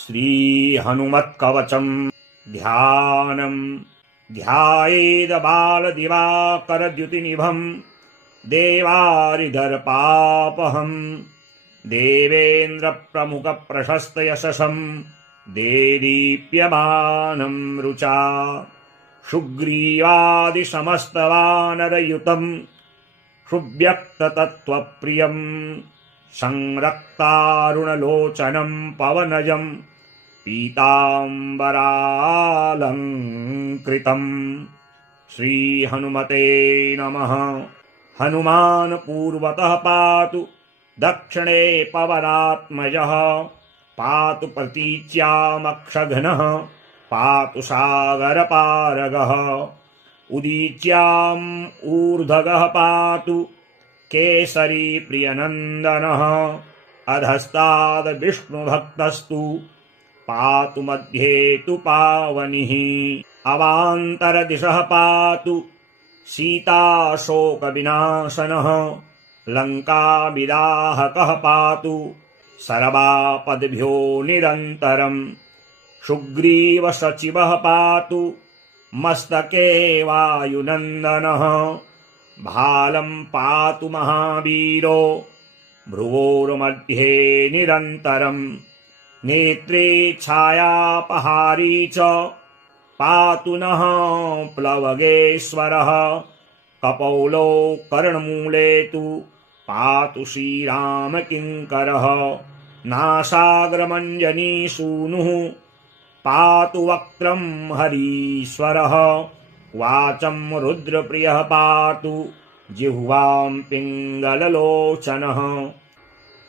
श्रीहनुमत्कवचम् ध्यानम् ध्यायेदबालदिवाकरद्युतिनिभम् देवारिदर्पापहम् देवेन्द्रप्रमुखप्रशस्तयशसम् देदीप्यमानम् रुचा सुग्रीवादिसमस्तवानरयुतम् सुव्यक्ततत्त्वप्रियम् संरक्तारुणलोचनम् पवनजम् पीताम्बरालङ्कृतम्। श्रीहनुमते नमः। हनुमान् पूर्वतः पातु दक्षिणे पवनात्मजः पातु प्रतीच्यामक्षघ्नः पातु सागरपारगः उदीच्याम् ऊर्ध्वगः पातु केसरी प्रियनन्दनः अधस्ताद् विष्णुभक्तस्तु पातु मध्ये तु पावनिः अवान्तरदिशः पातु सीताशोकविनाशनः लङ्काविदाहकः पातु सर्वापद्भ्यो निरन्तरम् सुग्रीवसचिवः पातु मस्तके वायुनन्दनः भालं पातु महावीरो भ्रुवोर्मध्ये निरन्तरम् नेत्रे छायापहारी च पातु नः प्लवगेश्वरः कपौलो कर्णमूले तु पातु श्रीरामकिङ्करः नासाग्रमञ्जनी सूनुः पातु वक्त्रम् हरीश्वरः वाचं रुद्रप्रियः पातु जिह्वां पिङ्गललोचनः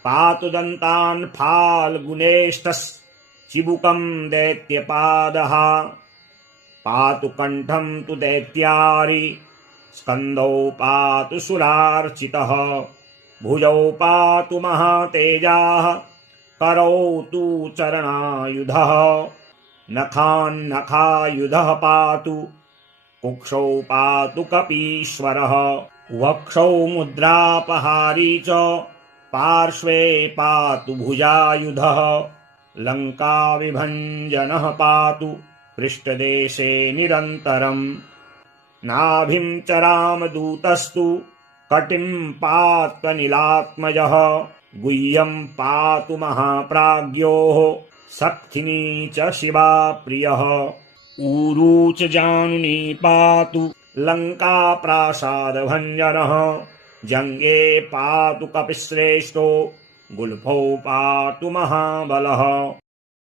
पातु दन्तान् फाल्गुनेष्ठश्चिबुकम् दैत्यपादः पातु कण्ठं तु दैत्यारि स्कन्धौ पातु सुरार्चितः भुजौ पातु महातेजाः करौ तु चरणायुधः नखान्नखायुधः पातु कुक्षौ पातु कपीश्वरः वक्षौ मुद्रापहारी च पार्श्वे पातु भुजायुधः लङ्काविभञ्जनः पातु पृष्ठदेशे निरन्तरम् नाभिं च रामदूतस्तु कटिं पात्वनिलात्मजः गुह्यं पातु महाप्राज्ञोः सक्थिनी च शिवा प्रियः ऊरू च जानुनी पातु लङ्काप्रासादभञ्जनः जङ्गे पातु कपिश्रेष्ठो गुल्फौ पातु महाबलः